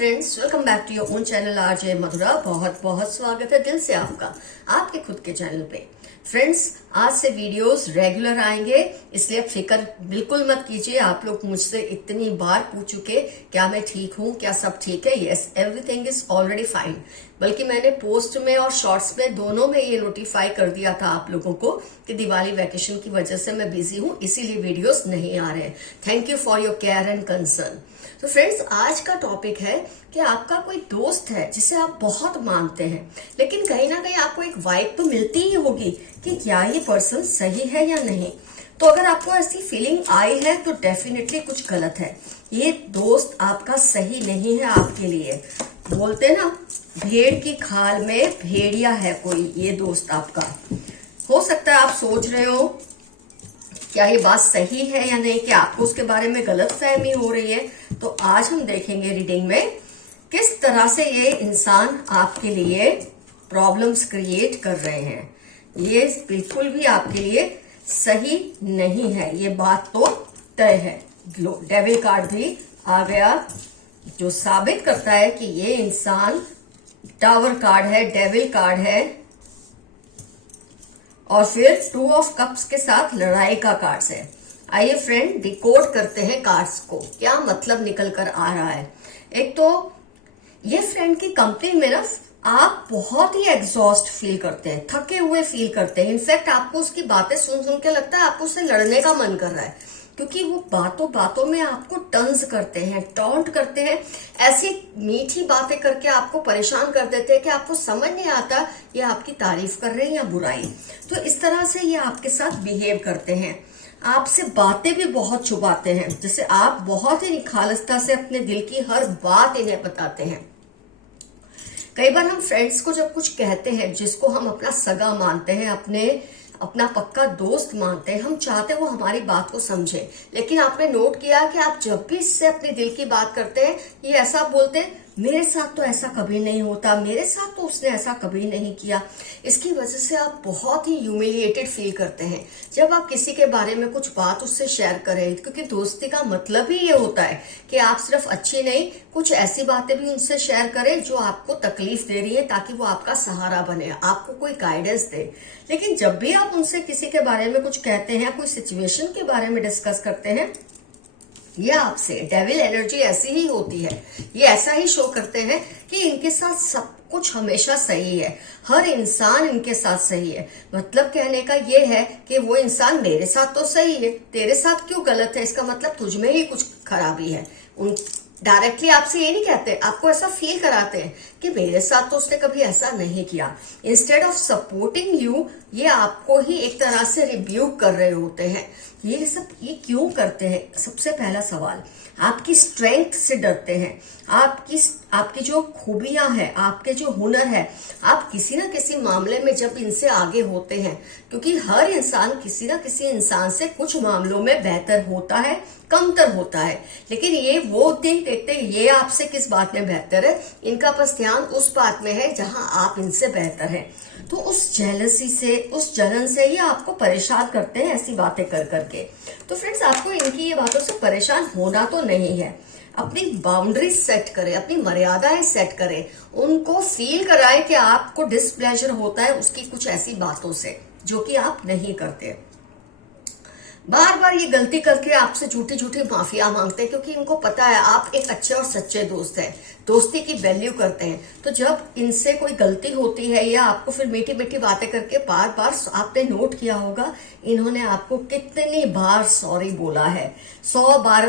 Friends, welcome back to your own channel RJ Madhura. बहुत बहुत स्वागत है दिल से आपका आपके खुद के चैनल पे। फ्रेंड्स, आज से वीडियोस रेगुलर आएंगे, इसलिए फिक्र बिल्कुल मत कीजिए। आप लोग मुझसे इतनी बार पूछ चुके क्या मैं ठीक हूँ, क्या सब ठीक है। Yes, everything is already fine. बल्कि मैंने पोस्ट में और शॉर्ट्स में दोनों में ये नोटिफाई कर दिया था आप लोगों को कि दिवाली वैकेशन की वजह से मैं बिजी हूँ, इसीलिए वीडियोस नहीं आ रहे हैं। Thank you for your care and concern. तो फ्रेंड्स, आज का टॉपिक है कि आपका कोई दोस्त है जिसे आप बहुत मानते हैं, लेकिन कहीं ना कहीं आपको एक वाइब तो मिलती ही होगी कि क्या ये पर्सन सही है या नहीं। तो अगर आपको ऐसी फीलिंग आई है तो डेफिनेटली कुछ गलत है। ये दोस्त आपका सही नहीं है आपके लिए। बोलते ना, भेड़ की खाल में भेड़िया है कोई, ये दोस्त आपका हो सकता है। आप सोच रहे हो क्या ये बात सही है या नहीं, कि आपको उसके बारे में गलत फहमी हो रही है। तो आज हम देखेंगे रीडिंग में किस तरह से ये इंसान आपके लिए प्रॉब्लम्स क्रिएट कर रहे हैं। ये बिल्कुल भी आपके लिए सही नहीं है, ये बात तो तय है। डेविल कार्ड भी आ गया जो साबित करता है कि ये इंसान, टावर कार्ड है, डेविल कार्ड है, और फिर 2 ऑफ कप्स के साथ लड़ाई का कार्ड्स है। आइए फ्रेंड, डिकोड करते हैं कार्ड्स को, क्या मतलब निकल कर आ रहा है। एक तो ये फ्रेंड की कंपनी में ना आप बहुत ही एग्जॉस्ट फील करते हैं, थके हुए फील करते हैं। इनफैक्ट आपको उसकी बातें सुन सुन के लगता है आपको उससे लड़ने का मन कर रहा है, क्योंकि वो बातों बातों में आपको टंज करते हैं, टॉन्ट करते हैं, ऐसी मीठी बातें करके आपको परेशान कर देते हैं कि आपको समझ नहीं आता ये आपकी तारीफ कर रहे हैं या बुराई। तो इस तरह से ये आपके साथ बिहेव करते हैं। आपसे बातें भी बहुत छुपाते हैं, जैसे आप बहुत ही निखालसता से अपने दिल की हर बात इन्हें बताते हैं। कई बार हम फ्रेंड्स को जब कुछ कहते हैं, जिसको हम अपना सगा मानते हैं, अपना पक्का दोस्त मानते हैं, हम चाहते हैं वो हमारी बात को समझे। लेकिन आपने नोट किया कि आप जब भी इससे अपने दिल की बात करते हैं, ये ऐसा बोलते हैं, मेरे साथ तो ऐसा कभी नहीं होता, मेरे साथ तो उसने ऐसा कभी नहीं किया। इसकी वजह से आप बहुत ही ह्यूमिलिएटेड फील करते हैं जब आप किसी के बारे में कुछ बात उससे शेयर करें, क्योंकि दोस्ती का मतलब ही ये होता है कि आप सिर्फ अच्छी नहीं, कुछ ऐसी बातें भी उनसे शेयर करें जो आपको तकलीफ दे रही है, ताकि वो आपका सहारा बने, आपको कोई गाइडेंस दे। लेकिन जब भी आप उनसे किसी के बारे में कुछ कहते हैं, कोई सिचुएशन के बारे में डिस्कस करते हैं, ये आपसे डेविल एनर्जी ऐसी ही होती है। ये ऐसा ही शो करते हैं कि इनके साथ सब कुछ हमेशा सही है, हर इंसान इनके साथ सही है। मतलब कहने का ये है कि वो इंसान मेरे साथ तो सही है, तेरे साथ क्यों गलत है, इसका मतलब तुझ में ही कुछ खराबी है। उन डायरेक्टली आपसे ये नहीं कहते, आपको ऐसा फील कराते हैं कि मेरे साथ तो उसने कभी ऐसा नहीं किया। इंस्टेड ऑफ सपोर्टिंग यू, ये आपको ही एक तरह से रिब्यूक कर रहे होते हैं। ये क्यों करते हैं? सबसे पहला सवाल, आपकी स्ट्रेंथ से डरते हैं। आपकी जो खूबियां हैं, आपके जो हुनर है, आप किसी ना किसी मामले में जब इनसे आगे होते हैं, क्योंकि हर इंसान किसी ना किसी इंसान से कुछ मामलों में बेहतर होता है, कमतर होता है। लेकिन ये वो दिन देखते हैं ये आपसे किस बात में बेहतर है, इनका बस ध्यान उस बात में है जहां आप इनसे बेहतर हैं। तो उस जेलसी से, उस जलन से ये आपको परेशान करते हैं, ऐसी बातें कर करके। तो फ्रेंड्स, आपको इनकी ये बातों से परेशान होना तो नहीं है। अपनी बाउंड्रीज सेट करें, अपनी मर्यादाएं सेट करें, उनको फील कराएं कि आपको डिसप्लेजर होता है उसकी कुछ ऐसी बातों से जो कि आप नहीं करते। बार बार ये गलती करके आपसे झूठी झूठी माफिया मांगते हैं, क्योंकि इनको पता है आप एक अच्छे और सच्चे दोस्त हैं, दोस्ती की वैल्यू करते हैं। तो जब इनसे कोई गलती होती है या आपको फिर मीठी मीठी बातें करके बार बार, आपने नोट किया होगा इन्होंने आपको कितनी बार सॉरी बोला है। 100 बार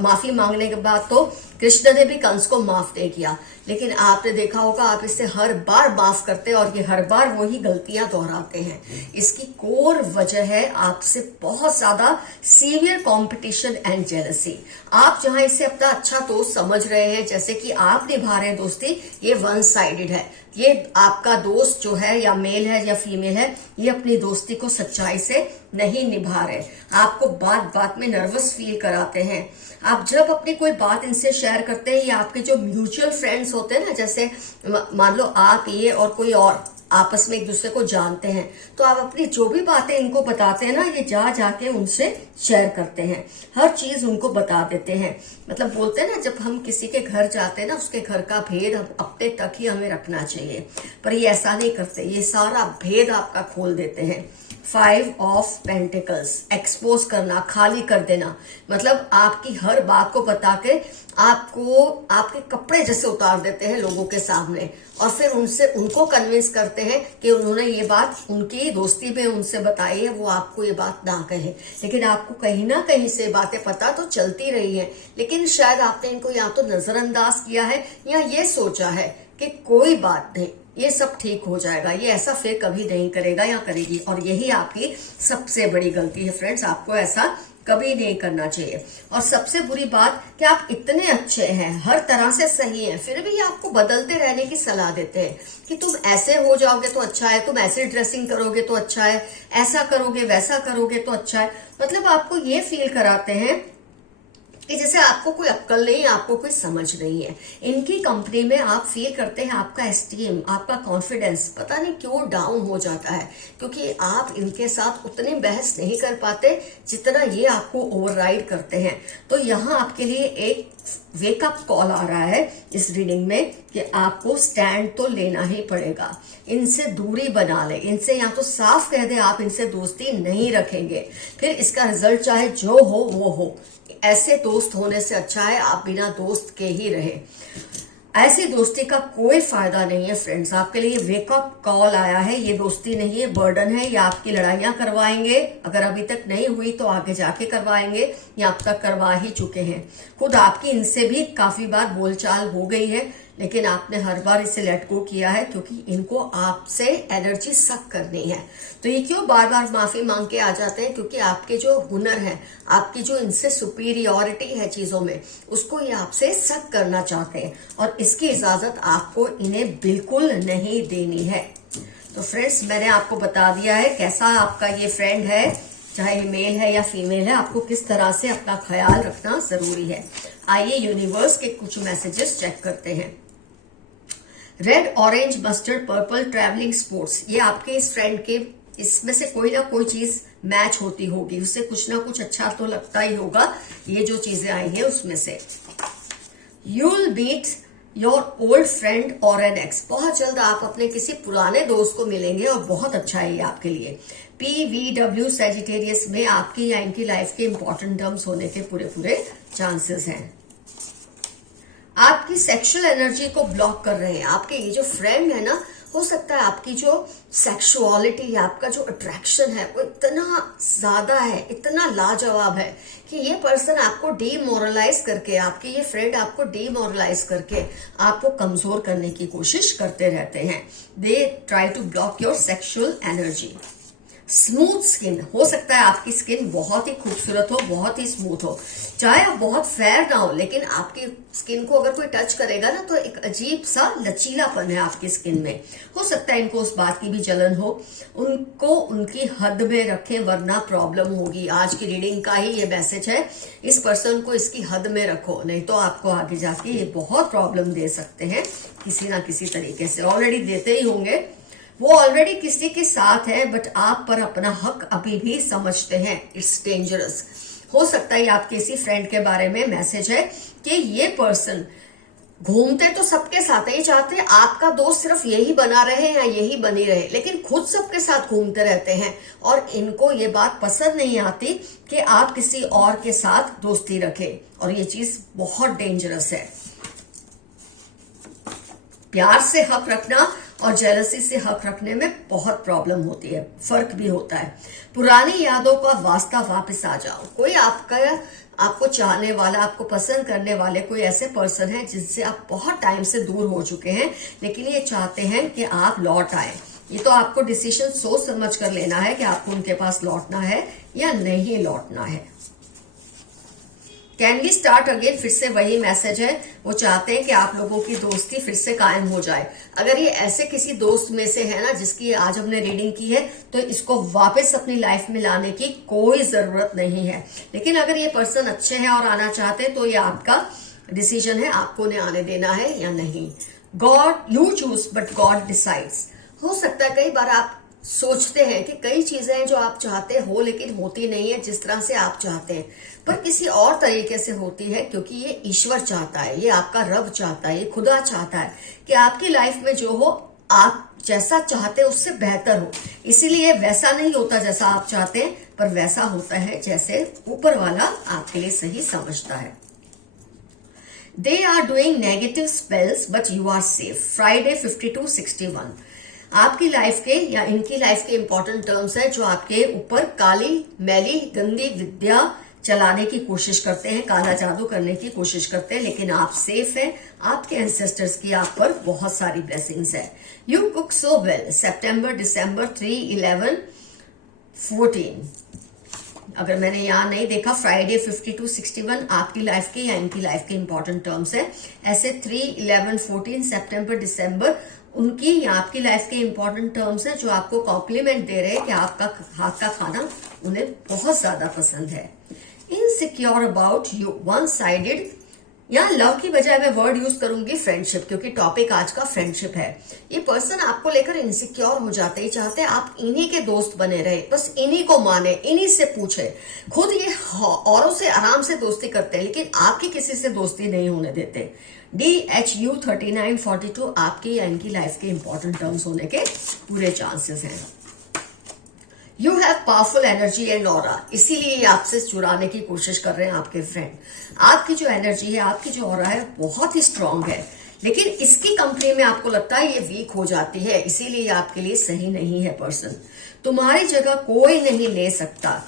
माफी मांगने के बाद तो कृष्ण ने भी कंस को माफ नहीं किया, लेकिन आपने देखा होगा आप इसे हर बार माफ करते हैं और ये हर बार वही गलतियां दोहराते हैं। इसकी कोर वजह है आपसे बहुत ज्यादा सीवियर कंपटीशन एंड जेलसी। आप जहां इसे अपना अच्छा दोस्त समझ रहे हैं, जैसे कि आप निभा रहे हैं दोस्ती, ये वन साइडेड है। ये आपका दोस्त जो है, या मेल है या फीमेल है, ये अपनी दोस्ती को सच्चाई से नहीं निभा रहे, आपको बात बात में नर्वस फील कराते हैं। आप जब अपनी कोई बात इनसे शेयर करते हैं, या आपके जो म्यूचुअल फ्रेंड्स होते हैं ना, जैसे मान लो आप, ये और कोई और, आपस में एक दूसरे को जानते हैं, तो आप अपनी जो भी बातें इनको बताते हैं ना, ये जा जाके उनसे शेयर करते हैं, हर चीज उनको बता देते हैं। मतलब बोलते हैं ना, जब हम किसी के घर जाते हैं ना, उसके घर का भेद अपने तक ही हमें रखना चाहिए, पर ये ऐसा नहीं करते, ये सारा भेद आपका खोल देते हैं। 5 ऑफ पेंटिकल्स, एक्सपोज करना, खाली कर देना, मतलब आपकी हर बात को बता के आपको आपके कपड़े जैसे उतार देते हैं लोगों के सामने, और फिर उनको कन्विंस करते हैं कि उन्होंने ये बात उनकी दोस्ती में उनसे बताई है, वो आपको ये बात ना कहे, लेकिन आपको कहीं ना कहीं से बातें पता तो चलती रही है, लेकिन शायद आपने इनको या तो नजरअंदाज किया है या ये सोचा है कि कोई बात नहीं, ये सब ठीक हो जाएगा, ये ऐसा फिर कभी नहीं करेगा या करेगी। और यही आपकी सबसे बड़ी गलती है फ्रेंड्स, आपको ऐसा कभी नहीं करना चाहिए। और सबसे बुरी बात कि आप इतने अच्छे हैं, हर तरह से सही हैं, फिर भी आपको बदलते रहने की सलाह देते हैं कि तुम ऐसे हो जाओगे तो अच्छा है, तुम ऐसे ड्रेसिंग करोगे तो अच्छा है, ऐसा करोगे वैसा करोगे तो अच्छा है। मतलब आपको ये फील कराते हैं कि जैसे आपको कोई अक्ल नहीं, आपको कोई समझ नहीं है। इनकी कंपनी में आप फील करते हैं आपका एस्टीम, आपका कॉन्फिडेंस पता नहीं क्यों डाउन हो जाता है, क्योंकि आप इनके साथ उतनी बहस नहीं कर पाते जितना ये आपको ओवरराइड करते हैं। तो यहाँ आपके लिए एक वेकअप कॉल आ रहा है इस रीडिंग में कि आपको स्टैंड तो लेना ही पड़ेगा, इनसे दूरी बना ले, इनसे या तो साफ कह दे आप इनसे दोस्ती नहीं रखेंगे, फिर इसका रिजल्ट चाहे जो हो वो हो। ऐसे दोस्त होने से अच्छा है आप बिना दोस्त के ही रहे, ऐसी दोस्ती का कोई फायदा नहीं है फ्रेंड्स। आपके लिए वेकअप कॉल आया है, ये दोस्ती नहीं है, बर्डन है, या आपकी लड़ाइयां करवाएंगे, अगर अभी तक नहीं हुई तो आगे जाके करवाएंगे, या अब तक करवा ही चुके हैं। खुद आपकी इनसे भी काफी बार बोलचाल हो गई है, लेकिन आपने हर बार इसे लेट गो किया है, क्योंकि इनको आपसे एनर्जी सक करनी है। तो ये क्यों बार बार माफी मांग के आ जाते हैं, क्योंकि आपके जो हुनर है, आपकी जो इनसे सुपीरियॉरिटी है चीजों में, उसको ये आपसे सक करना चाहते हैं, और इसकी इजाजत आपको इन्हें बिल्कुल नहीं देनी है। तो फ्रेंड्स, मैंने आपको बता दिया है कैसा आपका ये फ्रेंड है, चाहे मेल है या फीमेल है, आपको किस तरह से अपना ख्याल रखना जरूरी है। आइए यूनिवर्स के कुछ मैसेजेस चेक करते हैं। Red, orange, mustard, purple, travelling, sports, ये आपके इस फ्रेंड के इसमें से कोई ना कोई चीज मैच होती होगी, उससे कुछ ना कुछ अच्छा तो लगता ही होगा। ये जो चीजें आई हैं उसमें से you will meet your old friend और एन एक्स, बहुत जल्द आप अपने किसी पुराने दोस्त को मिलेंगे और बहुत अच्छा है ये आपके लिए। PVW सैजिटेरियस में आपकी या इनकी लाइफ के इंपॉर्टेंट टर्म्स होने के पूरे चांसेस हैं। आपकी सेक्सुअल एनर्जी को ब्लॉक कर रहे हैं आपके ये जो फ्रेंड है ना, हो सकता है आपकी जो सेक्सुअलिटी है, आपका जो अट्रैक्शन है, वो इतना ज्यादा है, इतना लाजवाब है कि ये पर्सन आपको डीमोरलाइज करके, आपके ये फ्रेंड आपको डीमोरलाइज करके आपको कमजोर करने की कोशिश करते रहते हैं। They try to block your sexual energy. Smooth skin, हो सकता है आपकी स्किन बहुत ही खूबसूरत हो, बहुत ही स्मूथ हो, चाहे आप बहुत फेयर ना हो, लेकिन आपकी स्किन को अगर कोई टच करेगा ना तो एक अजीब सा लचीलापन है आपकी स्किन में। हो सकता है इनको उस बात की भी जलन हो, उनको उनकी हद में रखें वरना प्रॉब्लम होगी। आज की रीडिंग का ही ये मैसेज है, इस पर्सन को इसकी हद में रखो, नहीं तो आपको आगे जाके ये बहुत प्रॉब्लम दे सकते हैं किसी ना किसी तरीके से। ऑलरेडी देते ही होंगे, वो ऑलरेडी किसी के साथ है, बट आप पर अपना हक अभी भी समझते हैं। It's dangerous. हो सकता है आपके इसी फ्रेंड के बारे में मैसेज है कि ये पर्सन घूमते तो सबके साथ है, ये चाहते हैं आपका दोस्त सिर्फ यही बना रहे या यही बनी रहे, लेकिन खुद सबके साथ घूमते रहते हैं, और इनको ये बात पसंद नहीं आती कि आप किसी और के साथ दोस्ती रखें, और ये चीज बहुत डेंजरस है। प्यार से हक रखना और जेलसी से हक रखने में बहुत प्रॉब्लम होती है, फर्क भी होता है। पुरानी यादों का वास्ता वापस आ जाओ। कोई आपको चाहने वाला, आपको पसंद करने वाले कोई ऐसे पर्सन है जिनसे आप बहुत टाइम से दूर हो चुके हैं, लेकिन ये चाहते हैं कि आप लौट आए। ये तो आपको डिसीजन सोच समझ कर लेना है कि आपको उनके पास लौटना है या नहीं लौटना है। कैन वी स्टार्ट अगेन, फिर से वही मैसेज है, वो चाहते हैं कि आप लोगों की दोस्ती फिर से कायम हो जाए। अगर ये ऐसे किसी दोस्त में से है ना जिसकी आज हमने रीडिंग की है, तो इसको वापस अपनी लाइफ में लाने की कोई जरूरत नहीं है, लेकिन अगर ये पर्सन अच्छे हैं और आना चाहते हैं तो ये आपका डिसीजन है, आपको उन्हें आने देना है या नहीं। God, you choose but God decides. हो सकता है कई बार आप सोचते हैं कि कई चीजें हैं जो आप चाहते हो लेकिन होती नहीं है जिस तरह से आप चाहते हैं, पर किसी और तरीके से होती है, क्योंकि ये ईश्वर चाहता है, ये आपका रब चाहता है, ये खुदा चाहता है कि आपकी लाइफ में जो हो आप जैसा चाहते हैं उससे बेहतर हो। इसीलिए वैसा नहीं होता जैसा आप चाहते हैं, पर वैसा होता है जैसे ऊपर वाला आपके लिए सही समझता है। They are doing negative spells but you are safe. Friday 5261। आपकी लाइफ के या इनकी लाइफ के इंपॉर्टेंट टर्म्स है जो आपके ऊपर काली मैली गंदी विद्या चलाने की कोशिश करते हैं, काला जादू करने की कोशिश करते हैं, लेकिन आप सेफ हैं। आपके एंसेस्टर्स की आप पर बहुत सारी ब्लेसिंग्स है। You cook so well. सितंबर दिसंबर 3, 11, 14। अगर मैंने यहाँ नहीं देखा, फ्राइडे 5261 आपकी लाइफ के या इनकी लाइफ के इंपॉर्टेंट टर्म्स है। ऐसे 3, 11, 14 सितंबर दिसंबर उनकी या आपकी लाइफ के इंपॉर्टेंट टर्म्स हैं जो आपको कॉम्प्लीमेंट दे रहे हैं कि आपका हाथ का खाना उन्हें बहुत ज्यादा पसंद है। Insecure about you, one sided. यहाँ लव की बजाय मैं वर्ड यूज करूंगी फ्रेंडशिप, क्योंकि टॉपिक आज का फ्रेंडशिप है। ये पर्सन आपको लेकर इनसिक्योर हो जाते ही चाहते हैं आप इन्हीं के दोस्त बने रहे, बस इन्हीं को माने, इन्हीं से पूछे। खुद ये औरों से आराम से दोस्ती करते हैं लेकिन आपकी किसी से दोस्ती नहीं होने देते। DHU 3942 आपकी या इनकी लाइफ के इंपॉर्टेंट टर्म्स होने के पूरे चांसेस हैं। You have powerful energy and aura, इसीलिए ये आपसे चुराने की कोशिश कर रहे हैं आपके फ्रेंड। आपकी जो एनर्जी है, आपकी जो ऑरा है बहुत ही स्ट्रांग है, लेकिन इसकी कंपनी में आपको लगता है ये वीक हो जाती है, इसीलिए आपके लिए सही नहीं है पर्सन। तुम्हारी जगह कोई नहीं ले सकता।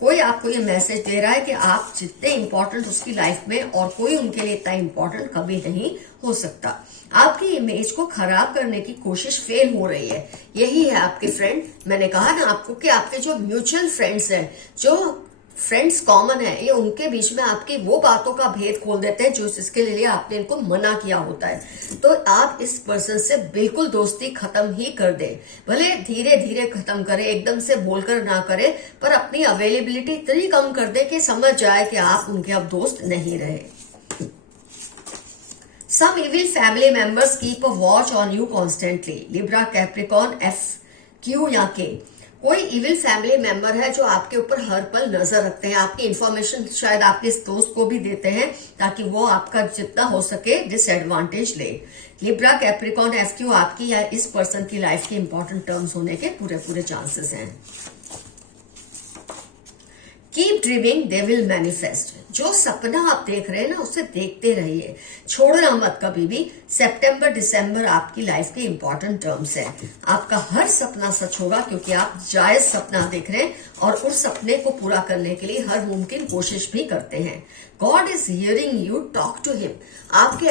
कोई आपको ये मैसेज दे रहा है कि आप जितने इंपॉर्टेंट उसकी लाइफ में और कोई उनके लिए इतना इंपॉर्टेंट कभी नहीं हो सकता। आपकी इमेज को खराब करने की कोशिश फेल हो रही है। यही है आपके फ्रेंड। मैंने कहा ना आपको कि आपके जो म्यूचुअल फ्रेंड्स हैं, जो फ्रेंड्स कॉमन है, ये उनके बीच में आपकी वो बातों का भेद खोल देते हैं जो जिसके लिए आपने इनको मना किया होता है। तो आप इस पर्सन से बिल्कुल दोस्ती खत्म ही कर दे। भले धीरे धीरे खत्म करे, एकदम से बोलकर ना करे, पर अपनी अवेलेबिलिटी इतनी कम कर दे कि समझ जाए कि आप उनके अब दोस्त नहीं रहे। Some evil family members keep a watch on you constantly. Libra, Capricorn, F, Q या K। कोई इविल फैमिली मेंबर है जो आपके ऊपर हर पल नजर रखते हैं। आपकी इंफॉर्मेशन शायद आपके इस दोस्त को भी देते हैं ताकि वो आपका जितना हो सके डिसएडवांटेज ले। लिब्रा, कैप्रिकॉर्न, FQ आपकी या इस पर्सन की लाइफ के इंपॉर्टेंट टर्म्स होने के पूरे चांसेस हैं। Keep dreaming, they will manifest. जो सपना आप देख रहे हैं ना, उसे देखते रहिए, छोड़ना मत कभी भी। सितंबर दिसंबर आपकी लाइफ के इंपॉर्टेंट टर्म्स है। आपका हर सपना सच होगा क्योंकि आप जायज सपना देख रहे हैं और उस सपने को पूरा करने के लिए हर मुमकिन कोशिश भी करते हैं। God is hearing you, talk to him. आपके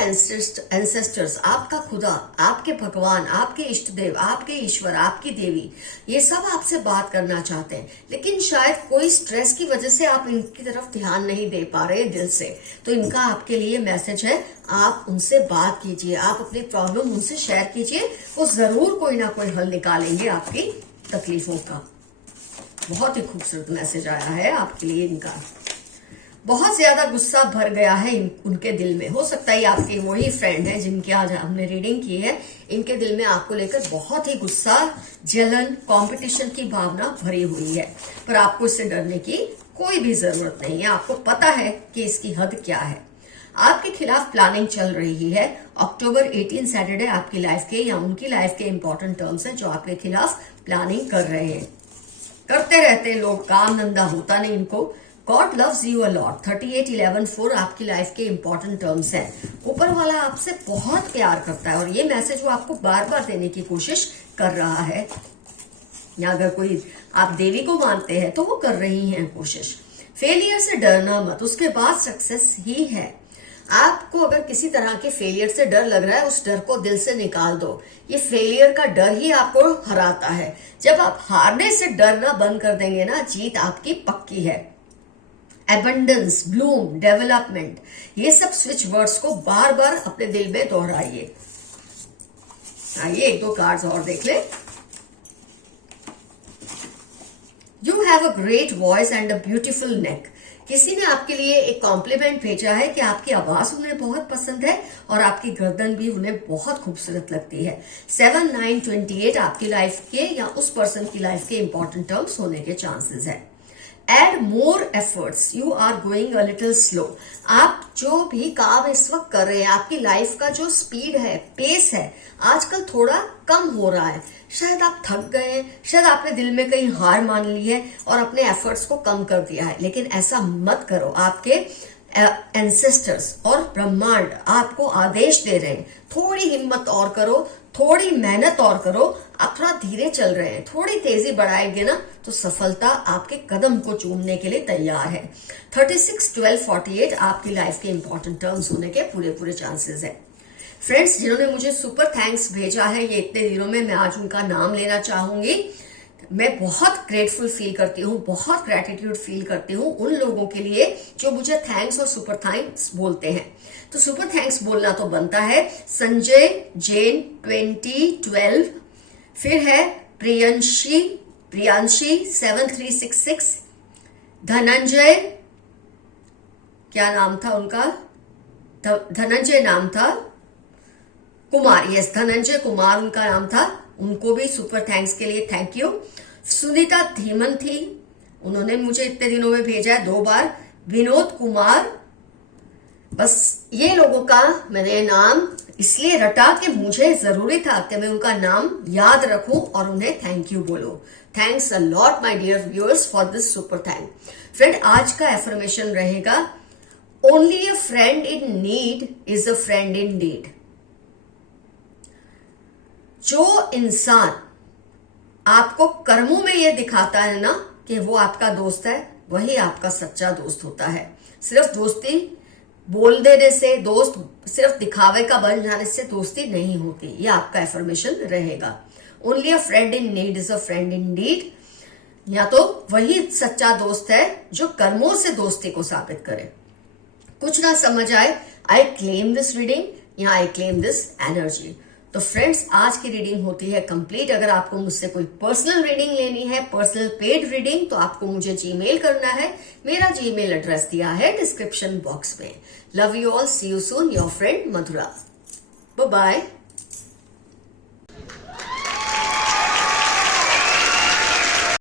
एंसेस्टर्स, आपका खुदा, आपके भगवान, आपके इष्ट देव, आपके ईश्वर, आपकी देवी, ये सब आपसे बात करना चाहते हैं, लेकिन शायद कोई स्ट्रेस की वजह से आप इनकी तरफ ध्यान नहीं दे पा रहे दिल से। तो इनका आपके लिए मैसेज है, आप उनसे बात कीजिए, आप अपनी प्रॉब्लम उनसे शेयर कीजिए, वो जरूर कोई ना कोई हल निकालेंगे आपकी तकलीफों का। बहुत ही खूबसूरत मैसेज आया है आपके लिए इनका। बहुत ज्यादा गुस्सा भर गया है उनके दिल में। हो सकता है आपके वही फ्रेंड है जिनकी आज हमने रीडिंग की है। इनके दिल में आपको लेकर बहुत ही गुस्सा, जलन, कंपटीशन की भावना भरी हुई है, पर आपको इससे डरने की कोई भी जरूरत नहीं है। आपको पता है कि इसकी हद क्या है। आपके खिलाफ प्लानिंग चल रही है। अक्टूबर 18 सैटरडे आपकी लाइफ के या उनकी लाइफ के इंपॉर्टेंट टर्म्स हैं जो आपके खिलाफ प्लानिंग कर रहे हैं। करते रहते हैं लोग, काम धंधा होता नहीं इनको। God loves you a lot, 38-11-4 आपकी लाइफ के इंपॉर्टेंट टर्म्स हैं। ऊपर वाला आपसे बहुत प्यार करता है और ये मैसेज वो आपको बार बार देने की कोशिश कर रहा है। या अगर कोई आप देवी को मानते हैं तो वो कर रही हैं कोशिश। फेलियर से डरना मत, उसके बाद सक्सेस ही है। आपको अगर किसी तरह के फेलियर से डर लग रहा है, उस डर को दिल से निकाल दो। ये फेलियर का डर ही आपको हराता है। जब आप हारने से डरना बंद कर देंगे ना, जीत आपकी पक्की है। एबंडेंस, ब्लूम, डेवलपमेंट, ये सब स्विच वर्ड्स को बार बार अपने दिल में दोहराइए। आइए एक दो कार्ड्स और देख ले। You have a great voice and a beautiful नेक। किसी ने आपके लिए एक कॉम्प्लीमेंट भेजा है कि आपकी आवाज उन्हें बहुत पसंद है और आपकी गर्दन भी उन्हें बहुत खूबसूरत लगती है। 7, 9, 28 आपकी लाइफ के या उस पर्सन की लाइफ के इंपॉर्टेंट टर्म्स होने के चांसेस है। Add more efforts, you are going a little slow. आप जो भी काम इस वक्त कर रहे हैं, आपकी लाइफ का जो स्पीड है, पेस है, आजकल थोड़ा कम हो रहा है। शायद आप थक गए हैं, शायद आपने दिल में कहीं हार मान ली है और अपने एफर्ट्स को कम कर दिया है, लेकिन ऐसा मत करो। आपके एंसेस्टर्स और ब्रह्मांड आपको आदेश दे रहे हैं, थोड़ी हिम्मत और करो, थोड़ी मेहनत और करो। आप थोड़ा धीरे चल रहे हैं, थोड़ी तेजी बढ़ाएंगे ना तो सफलता आपके कदम को चूमने के लिए तैयार है। 36, 12, 48 आपकी लाइफ के इंपॉर्टेंट टर्म्स होने के पूरे चांसेस है। फ्रेंड्स, जिन्होंने मुझे सुपर थैंक्स भेजा है ये इतने दिनों में, मैं आज उनका नाम लेना चाहूंगी। मैं बहुत ग्रेटफुल फील करती हूँ, बहुत ग्रेटिट्यूड फील करती हूँ उन लोगों के लिए जो मुझे थैंक्स और सुपर थैंक्स बोलते हैं। तो सुपर थैंक्स बोलना तो बनता है। संजय जैन 2012, फिर है प्रियांशी 7366, धनंजय, क्या नाम था उनका, धनंजय नाम था, कुमार, यस धनंजय कुमार उनका नाम था, उनको भी सुपर थैंक्स के लिए थैंक यू। सुनीता धीमन थी, उन्होंने मुझे इतने दिनों में भेजा है 2 बार। विनोद कुमार, बस ये लोगों का मैंने नाम इसलिए रटा कि मुझे जरूरी था कि मैं उनका नाम याद रखूं और उन्हें थैंक यू बोलूं। Thanks a lot my dear viewers for this super thank. Friend, आज का एफर्मेशन रहेगा, only a friend in need is a friend in deed. जो इंसान आपको कर्मों में यह दिखाता है ना कि वो आपका दोस्त है, वही आपका सच्चा दोस्त होता है। सिर्फ दोस्ती बोल देने से, दोस्त सिर्फ दिखावे का बन जाने से दोस्ती नहीं होती। ये आपका एफर्मेशन रहेगा। Only a friend in need is a friend in deed. या तो वही सच्चा दोस्त है जो कर्मों से दोस्ती को साबित करे। कुछ ना समझ आए, आई क्लेम दिस रीडिंग या आई क्लेम दिस एनर्जी। तो फ्रेंड्स, आज की रीडिंग होती है कंप्लीट। अगर आपको मुझसे कोई पर्सनल रीडिंग लेनी है, पर्सनल पेड रीडिंग, तो आपको मुझे जीमेल करना है। मेरा जीमेल एड्रेस दिया है डिस्क्रिप्शन बॉक्स में। Love you all, see you soon, your friend Madhura. Bye bye.